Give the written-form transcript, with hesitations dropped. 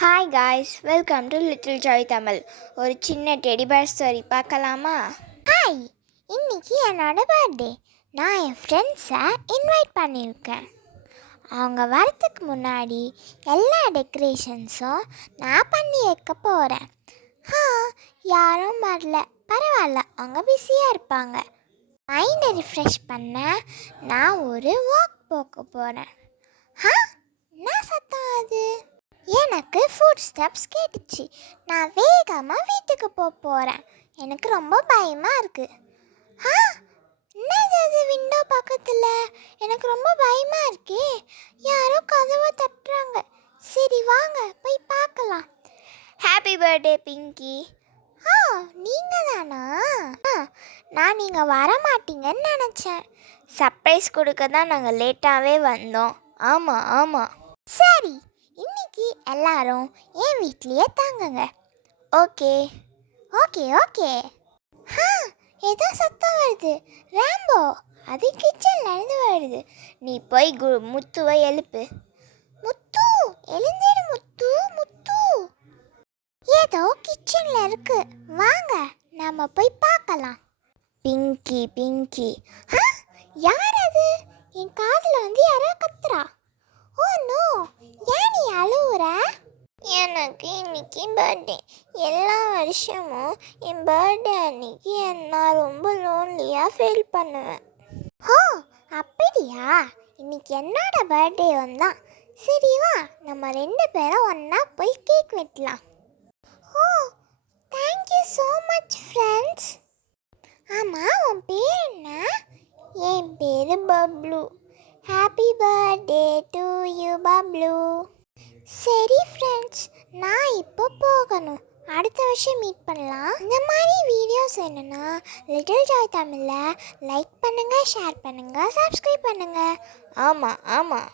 Hi guys, welcome to little Joy Tamil. ஒரு சின்ன teddy bear story பார்க்கலாமா? ஹாய், இன்னைக்கு என்னோட பர்த்டே. நான் என் ஃப்ரெண்ட்ஸை இன்வைட் பண்ணியிருக்கேன். அவங்க வரத்துக்கு முன்னாடி எல்லா டெக்கரேஷன்ஸும் நான் பண்ணி வைக்க போகிறேன். யாரும் வரல, பரவாயில்ல, அவங்க பிஸியாக இருப்பாங்க. மைண்டை ரிஃப்ரெஷ் பண்ண நான் ஒரு வாக் போக போகிறேன். என்ன சத்தம் அது? எனக்கு ஃபுட் ஸ்டெப்ஸ் கேட்டுச்சு. நான் வேகமாக வீட்டுக்கு போகிறேன். எனக்கு ரொம்ப பயமாக இருக்குது. என்னது அது விண்டோ பக்கத்தில்? எனக்கு ரொம்ப பயமாக இருக்கே. யாரோ கதவை தட்டுறாங்க. சரி வாங்க போய் பார்க்கலாம். Happy birthday Pinki. நீங்கள் தானா? நான் நீங்கள் வரமாட்டீங்கன்னு நினச்சேன். சர்ப்ரைஸ் கொடுக்க தான் நாங்கள் லேட்டாகவே வந்தோம். ஆமாம். சரி, இன்னைக்கு எல்லாரும் என் வீட்லேயே தாங்குங்க. ஓகே. ஏதோ சத்தம் வருது. ராம்போ, அது கிச்சன்லேருந்து வருது. நீ போய் முத்துவை எழுப்பு. முத்து, எழுந்திரு முத்து. ஏதோ கிச்சனில் இருக்கு. வாங்க நாம போய் பார்க்கலாம். பிங்கி. யார் அது? என் காதில் வந்து யாரோ கத்துறா. ஓ நோ, ஏன் நீ அழுவுற? எனக்கு இன்னைக்கு பர்த்டே. எல்லா வருஷமும் என் பர்த்டே அன்னைக்கு நான் ரொம்ப லோன்லியாக ஃபீல் பண்ணுவேன். அப்படியா? இன்னைக்கு என்னோட பர்த்டே வந்தான். சரி வா, நம்ம 2 பேரும் ஒன்றா போய் கேக் வெட்டலாம். Thank you so much friends. ஆமாம், உன் பேர் என்ன? என் பேர் Bablu. Happy birthday to you Bablu. சரி ஃப்ரெண்ட்ஸ், நான் இப்போ போகணும். அடுத்த வருஷம் மீட் பண்ணலாம். இந்த மாதிரி வீடியோஸ் வேணும்னா லிட்டில் ஜாய் தமிழில் லைக் பண்ணுங்கள், ஷேர் பண்ணுங்கள், சப்ஸ்கிரைப் பண்ணுங்கள். ஆமாம்.